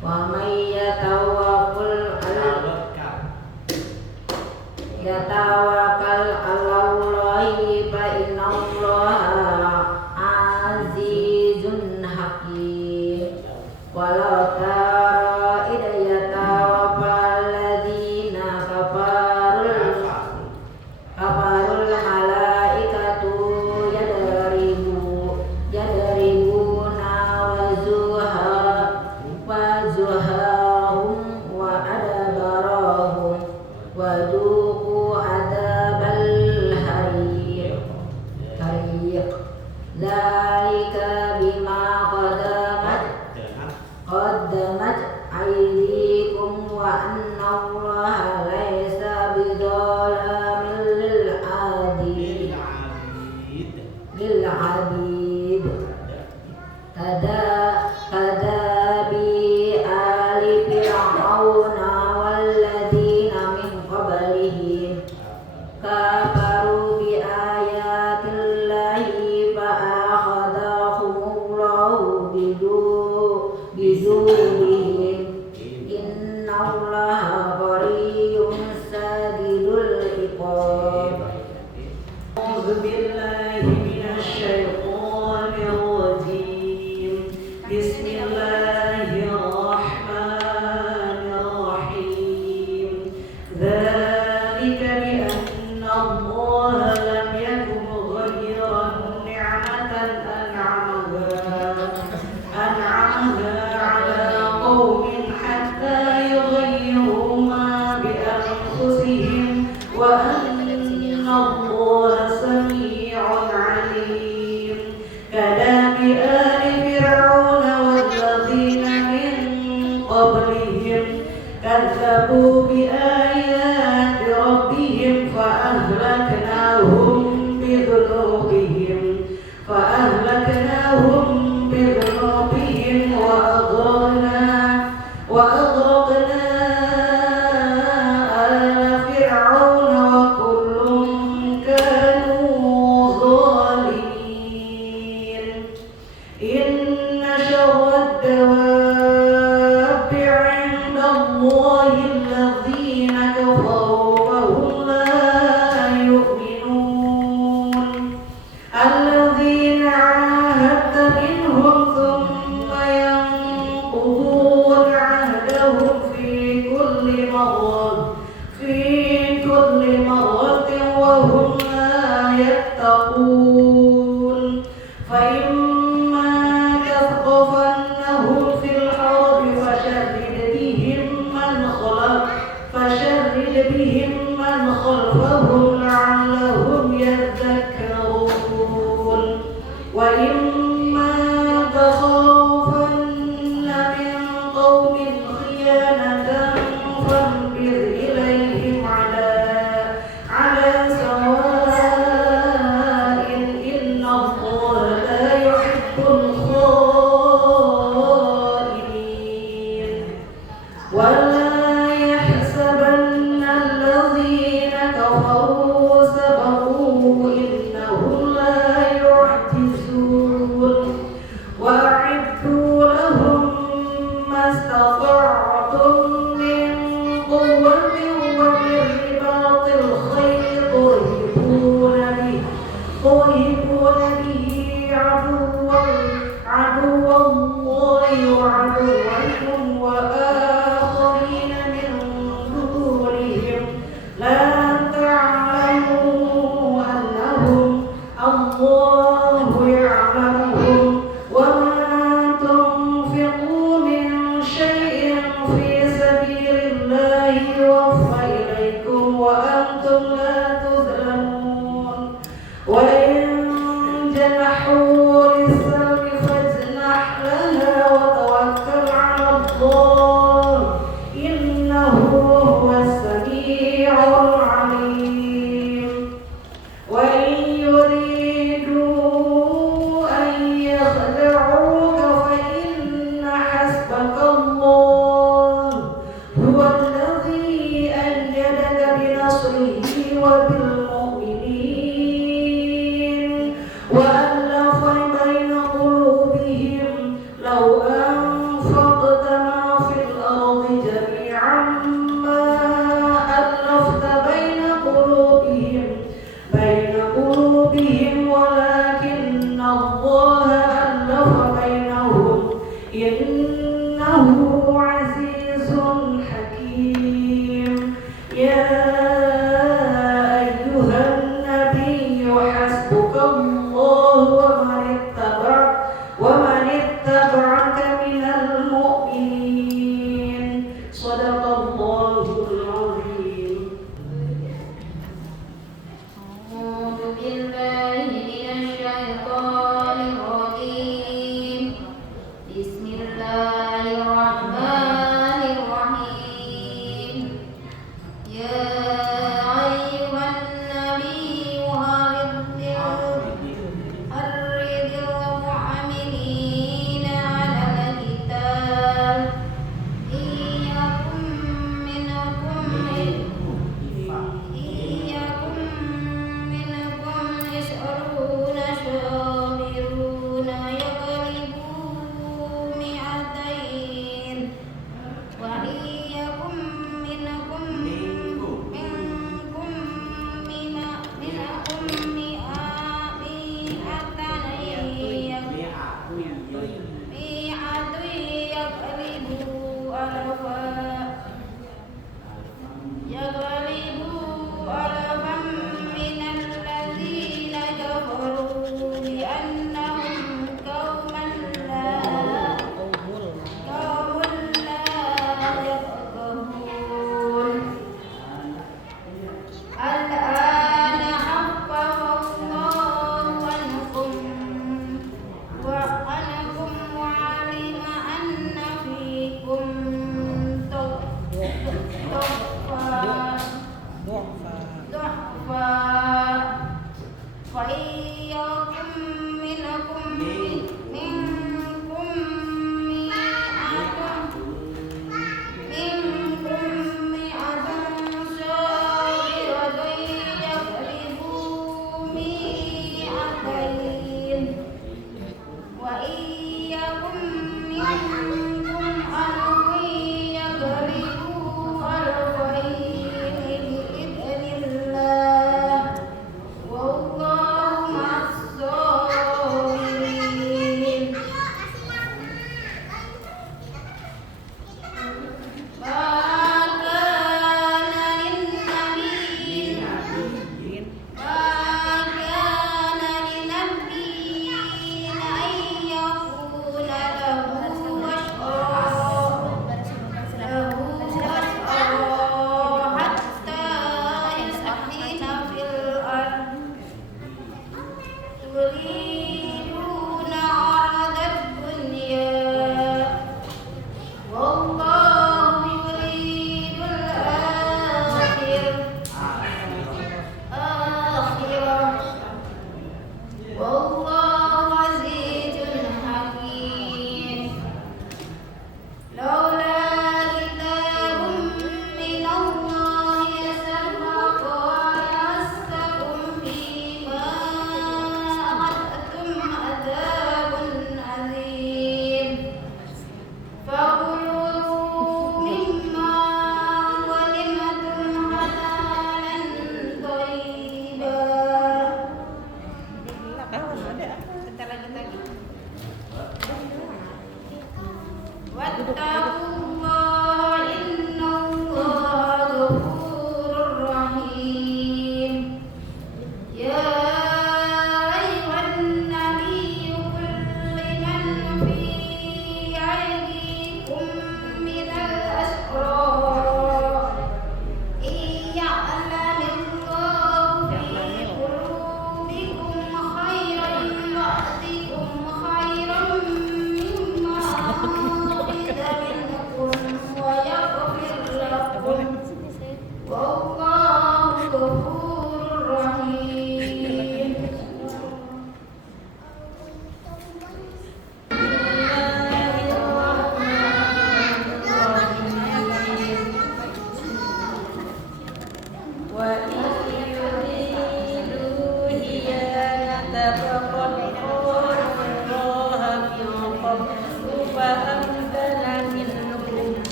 wa may yatawakkal فرعون والذين من قبلهم كفروا بآيات الله فأخذهم الله بذنوبهم إن الله قوي شديد العقاب. أعوذ بالله من الشيطان الرجيم. بسم الله الرحمن الرحيم. ذلك بأن الله لم يكن غيرا نعمة أنعمها على قوم حتى يغيروا ما بأنفسهم وأن الله سميع عليم. كداب آل فرعون والذين من قبلهم كذبوا بآيات ربهم فأهلكناهم بذنوبهم وأغرقنا آل فرعون وكل كانوا ظالمين. إن شر الدواب عند الله الذين كفروا وهم لا يؤمنون. الذين عاهدت منهم ثم ينقضون عهدهم في كل مرة وهم لا يتقون. فإما تثقفنهم في الحرب فشدد بهم من غفور رحيم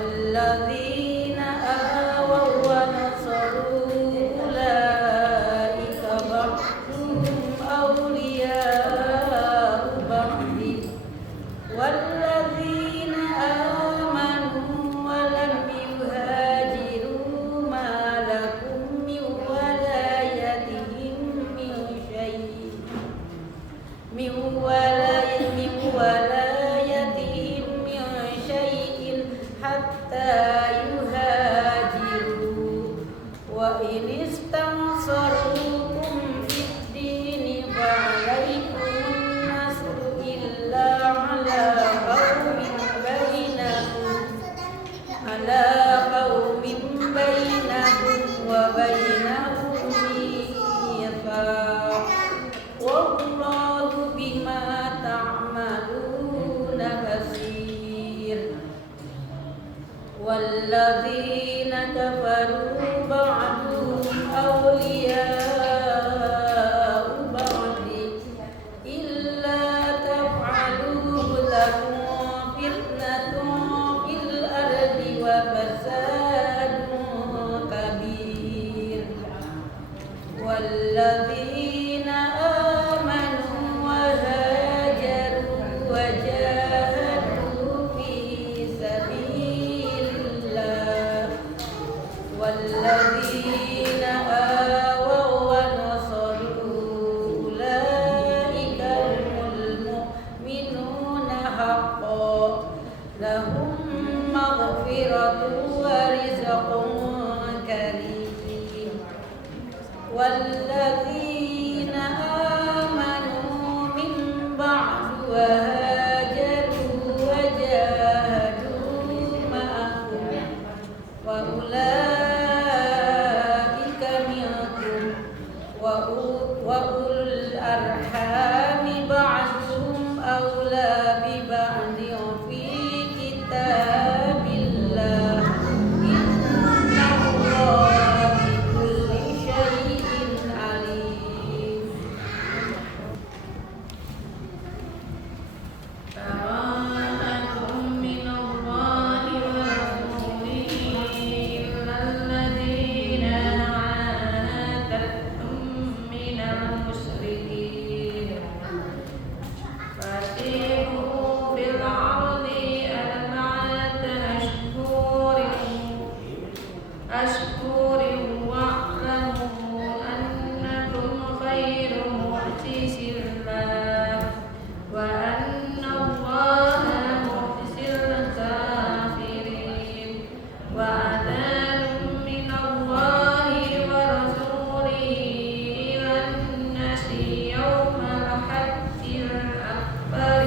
والذين آووا ونصروا أولئك بعضهم أولياء بعض والذين آمنوا ولم يهاجروا ما لكم من ولايتهم من شيء حتى يهاجروا وإن استنصروكم في الدين فعليكم النصر إلا على قوم بينكم وبينهم ميثاق والله بما تعملون بصير والذين كفروا بعضهم أولياء بعض إلا تفعلوه تكن فتنة في الأرض وفساد كبير والذين آمنوا وهاجروا وجاهدوا في سبيل الله والذين آووا ونصروا أولئك هم المؤمنون حقا لهم مغفرة ورزق كريم والذين آمنوا من بعد وهاجروا وجاهدوا معكم وأولئك منكم وأولو الأرحام بعضهم أولى ببعض في كتاب الله إن الله بكل شيء عليم براءة من الله ورسوله إلا الذين عاهدتم من المشركين فسيحوا في الأرض أربعة أشهر واعلموا أنكم غير معجز الله وأن الله مخزي الكافرين وأذان من الله ورسوله إلى الناس يوم الحج الأكبر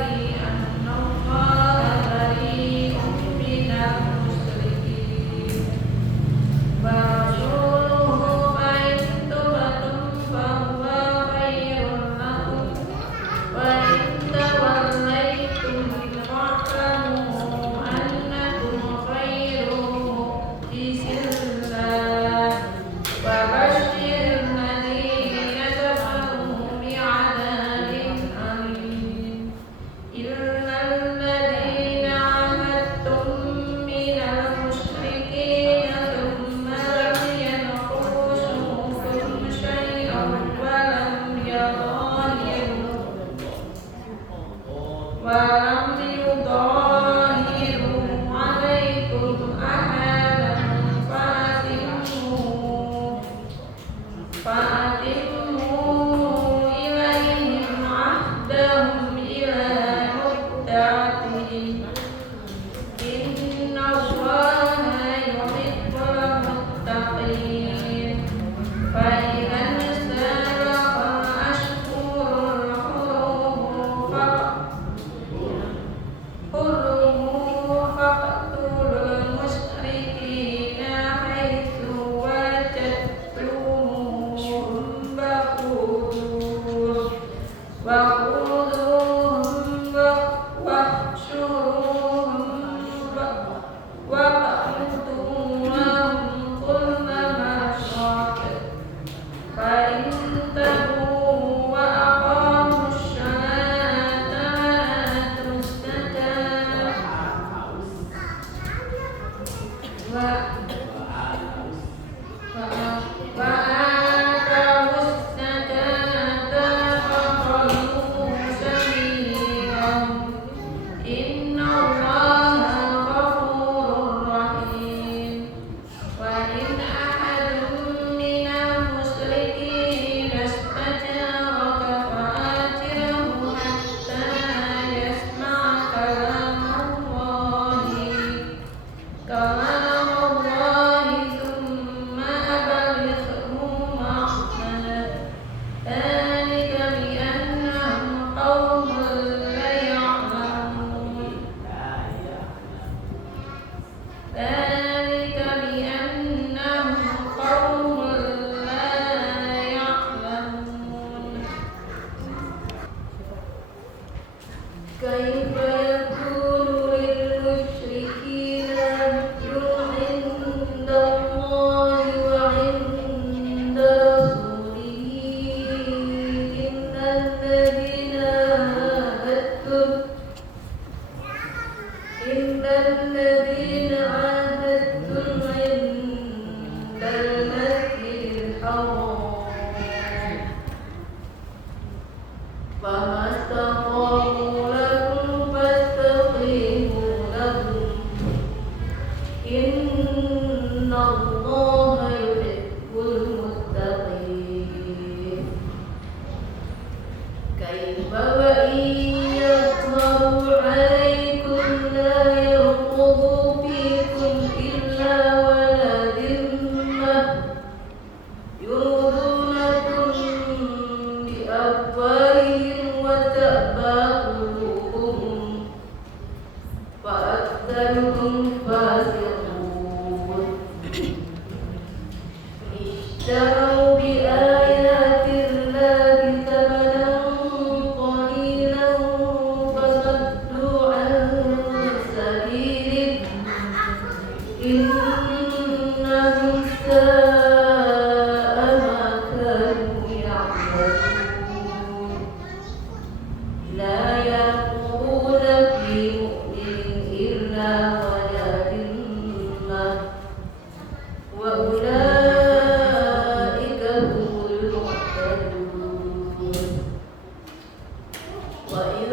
أن الله بريء من المشركين ورسوله فإن تبتم فهو خير لكم وإن توليتم فاعلموا أنكم غير معجز الله وبشر الذين كفروا بعذاب أليم إلا الذين عاهدتم من المشركين ثم لم ينقصوكم شيئا ولم يظاهروا عليكم أحدا فأتموا إليهم عهدهم إلى مدتهم كيف يكون للمشركين عهد عند الله وعند رسوله إن الذين عاهدتم عند المسجد الحرام فما استقاموا لكم فاستقيموا لهم إن الله يحب المتقين كيف وإن يظهروا عليكم لا يرقبوا فيكم إلا ولا ذمة يرضونكم بأفواههم وتأبى قلوبهم وأكثرهم فاسقون اشتروا بآيات الله ثمنا قليلا فصدوا عن سبيله إنهم ساء ما كانوا يعملون لا يرقبون في مؤمن إلا ولا ذمة وأولئك هم المعتدون وإن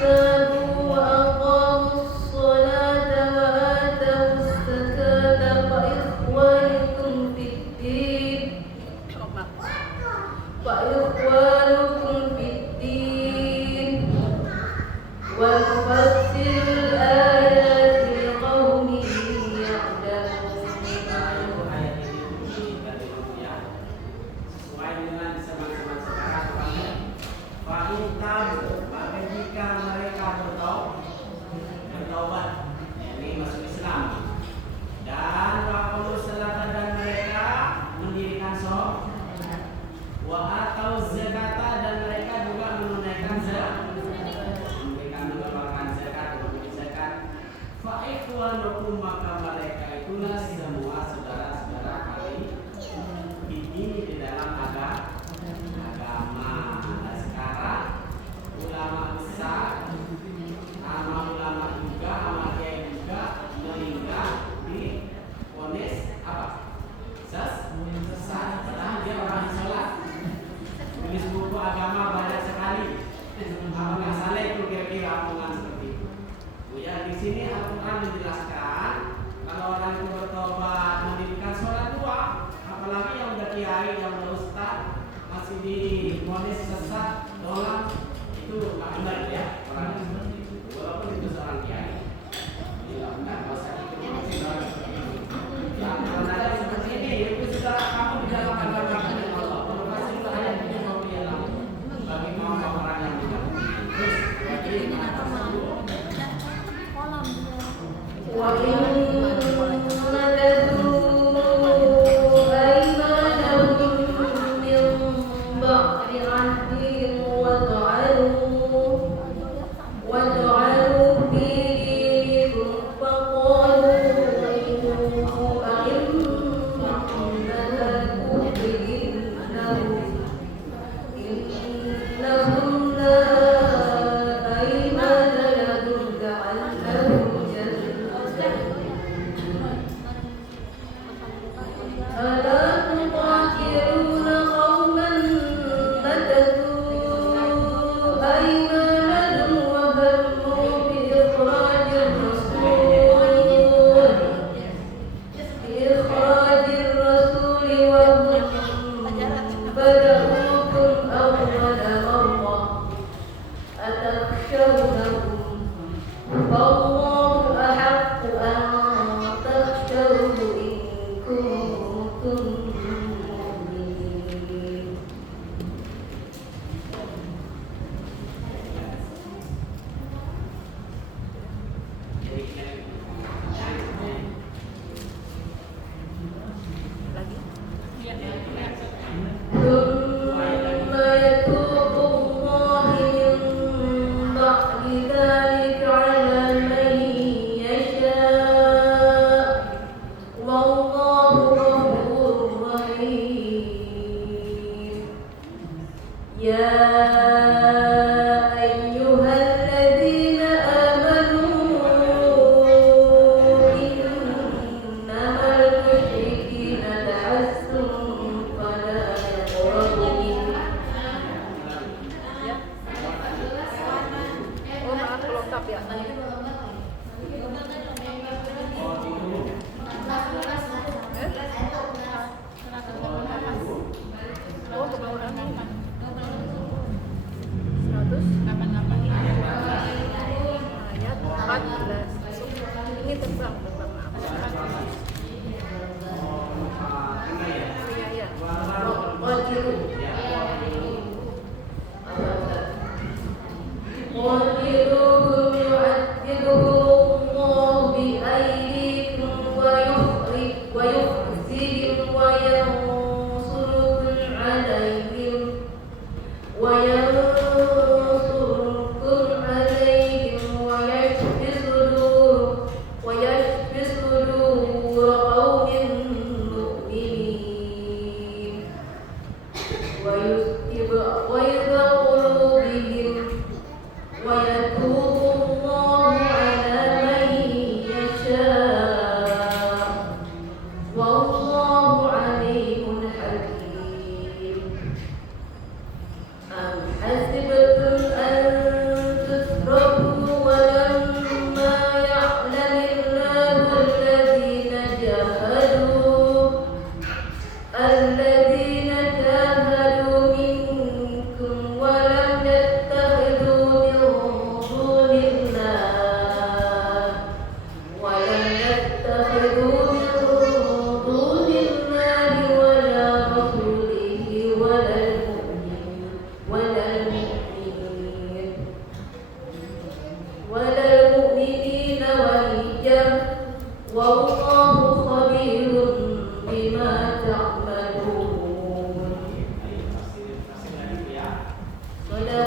تابوا وأقاموا الصلاة وآتوا الزكاة فإخوانكم في الدين ونفسر الآيات لقوم يعلمون ayat ini dari rupiah sesuai dengan zaman-zaman sekarang kami fa'intab maka jika mereka bertaubat yakni masuk Islam dan waqalu salata dan mereka mendirikan sholat wa atau zakata dan mereka juga menunaikan zakat mengeluarkan zakat atau memberi zakat fa ikhwanukum maka mereka itulah semua saudara-saudara kalian ini di dalam agama. Nah, sekarang ulama besar sama ulama juga sama kiai juga meninggal di vonis apa? Sesat. Padahal dia orang sholat tulis buku agama banyak sekali. Apa nggak salah itu kira-kira omongan seperti itu. Ya di sini Al-Quran menjelaskan kalau orang itu bertobat mendirikan sholat dua, apalagi yang udah kiai, yang udah ustaz masih di vonis sesat, dolan itu nggak benar ya orang yang seperti itu. Walaupun itu seorang kiai, tidak benar. Kalau saya itu masih orang seperti itu. Ya kalau ada seperti ini, itu sudah kamu di dalam agama Allah. Kalau masih itu ayat ini mau di dalam bagi kaum orang yang tidak. Terus lagi وإن نكثوا أيمانهم من بعد عهدهم وطعنوا في دينكم فقالوا أئمة الكفر إنهم لا أيمان لهم لعلهم ألا تقاتلون قوما نكثوا أيمانهم وهموا بإخراج الرسول وهم بدأوكم أول مرة أتخشونهم فالله أحق أن تخشوه إن كنتم مؤمنين ثم يتوب الله من بعد lengkap ya? Tadi kan belum lengkap ya? Oh, itu. Oh, kebangunan 100 ayat 14. Ini terbang maaf. Iya. Wajib. وَقِلُوهُمْ يُعَذِّبُهُمُ اللَّهُ بِأَيْدِيكُمْ وَيُخْزِهِمْ وَيَنصُرُكُمْ عَلَيْهِمْ وَيَشْفِ صُدُورَ قَوْمٍ مُؤْمِنِينَ وَيُذْهِبَ غَيْظَ قُلُوبِهِمْ وَيَتُوبُ اللَّهُ عَلَى مَن يَشَاءُ وَاللَّهُ عَلِيمٌ حَكِيمٌ أَمْ حَسِبْتُمْ أَن تُتْرَكُوا وَلَمَّا يَعْلَمِ اللَّهُ الَّذِينَ جَاهَدُوا مِنكُمْ وَلَمْ يَتَّخِذُوا مِن دُونِ اللَّهِ وَلَا رَسُولِهِ وَلَا الْمُؤْمِنِينَ وَلِيًّا